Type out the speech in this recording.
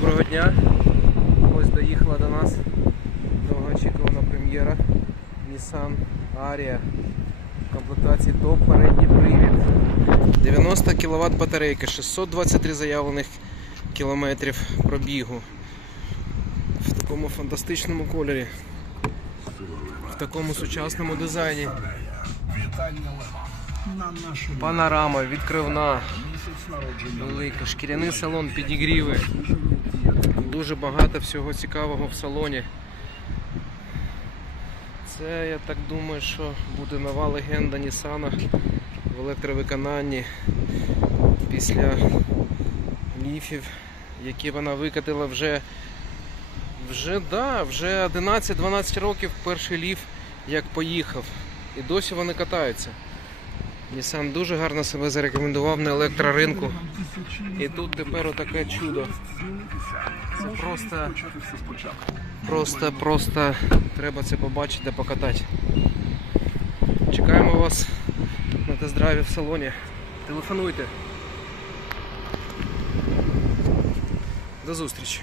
Доброго дня. Ось доїхала до нас довгоочікувана прем'єра Nissan Aria. В комплектації топ передній привід. 90 кВт батарейка, 623 заявлених кілометрів пробігу. В такому фантастичному кольорі. В такому сучасному дизайні. Панорама, відкривна, велика, шкіряний салон, підігріви. Дуже багато всього цікавого в салоні. Це, я так думаю, що буде нова легенда Нісана в електровиконанні після ліфів, які вона викатила вже вже, да, вже 11-12 років перший ліф як поїхав. І досі вони катаються. Nissan дуже гарно себе зарекомендував на електроринку. І тут тепер отаке чудо. Це просто, просто, просто треба це побачити, покатати. Чекаємо вас на тест-драйві в салоні. Телефонуйте. До зустрічі.